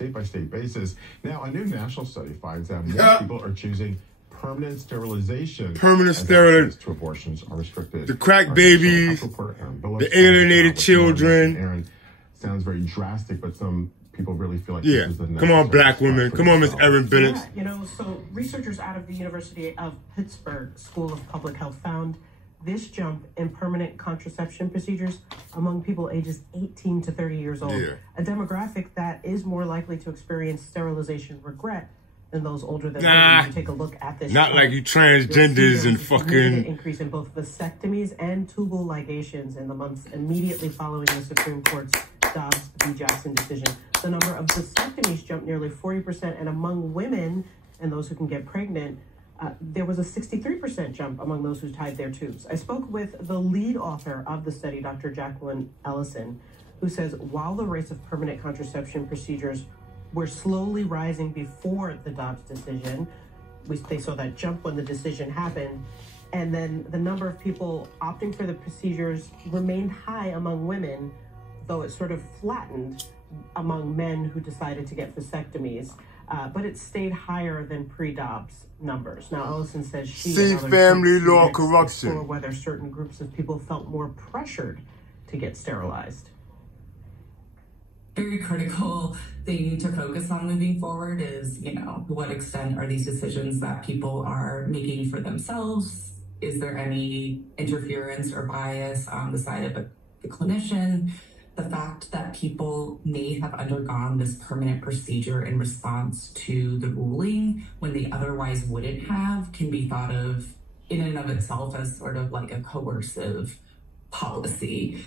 state-by-state basis. Now, a new national study finds that more people are choosing permanent sterilization. Permanent sterilization to abortions are restricted. The crack babies, the alienated children. Aaron, sounds very drastic, but some people really feel like this is the come on, black women. Come on, Miss Erin Bennett. Yeah, you know, so researchers out of the University of Pittsburgh School of Public Health found this jump in permanent contraception procedures among people ages 18 to 30 years old, a demographic that is more likely to experience sterilization regret than those older than 30. You take a look at this. Not like you transgenders and fucking increase in both vasectomies and tubal ligations in the months immediately following the Supreme Court's Dobbs v. Jackson decision. The number of vasectomies jumped nearly 40%, and among women and those who can get pregnant, there was a 63% jump among those who tied their tubes. I spoke with the lead author of the study, Dr. Jacqueline Ellison, who says while the rates of permanent contraception procedures were slowly rising before the Dobbs decision, they saw that jump when the decision happened, and then the number of people opting for the procedures remained high among women, though it sort of flattened among men who decided to get vasectomies. But it stayed higher than pre-Dobbs numbers. Now, Ellison says she family law corruption, or whether certain groups of people felt more pressured to get sterilized. Very critical thing to focus on moving forward is, you know, to what extent are these decisions that people are making for themselves? Is there any interference or bias on the side of the clinician? The fact that people may have undergone this permanent procedure in response to the ruling when they otherwise wouldn't have can be thought of in and of itself as sort of like a coercive policy.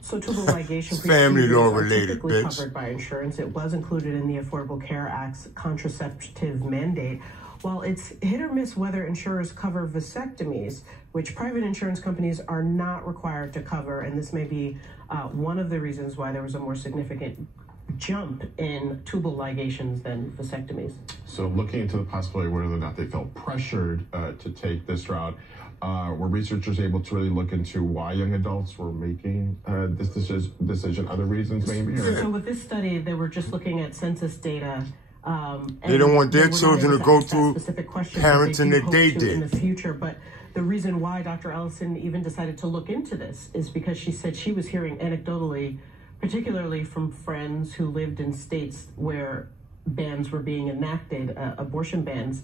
So tubal ligation family law related, typically covered by insurance. It was included in the Affordable Care Act's contraceptive mandate. While it's hit or miss whether insurers cover vasectomies, which private insurance companies are not required to cover, and this may be one of the reasons why there was a more significant jump in tubal ligations than vasectomies. So looking into the possibility of whether or not they felt pressured to take this route, were researchers able to really look into why young adults were making this decision, other reasons maybe? So with this study, they were just looking at census data. They don't want their children to go through parenting that they did in the future. But the reason why Dr. Ellison even decided to look into this is because she said she was hearing anecdotally, particularly from friends who lived in states where bans were being enacted, abortion bans.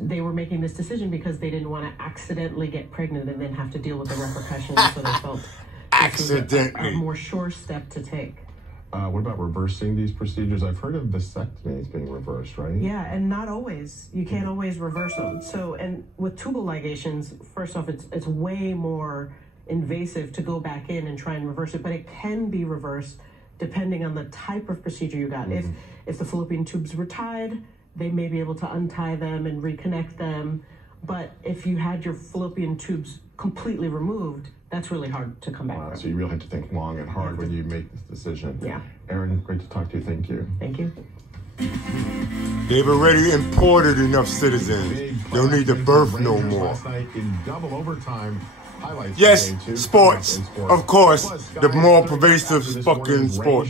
They were making this decision because they didn't want to accidentally get pregnant and then have to deal with the repercussions. So they felt accidentally a more sure step to take. What about reversing these procedures? I've heard of vasectomies being reversed, right? Yeah, and not always. You can't always reverse them. So, and with tubal ligations, first off, it's way more invasive to go back in and try and reverse it, but it can be reversed depending on the type of procedure you got. If the fallopian tubes were tied, they may be able to untie them and reconnect them. But if you had your fallopian tubes completely removed, that's really hard to come back from. So you really have to think long and hard when you make this decision. Yeah. Aaron, great to talk to you. Thank you. Thank you. They've already imported enough citizens. Don't need to birth no more. Last night in double overtime. Yes, sports. Of course, the more pervasive fucking sport.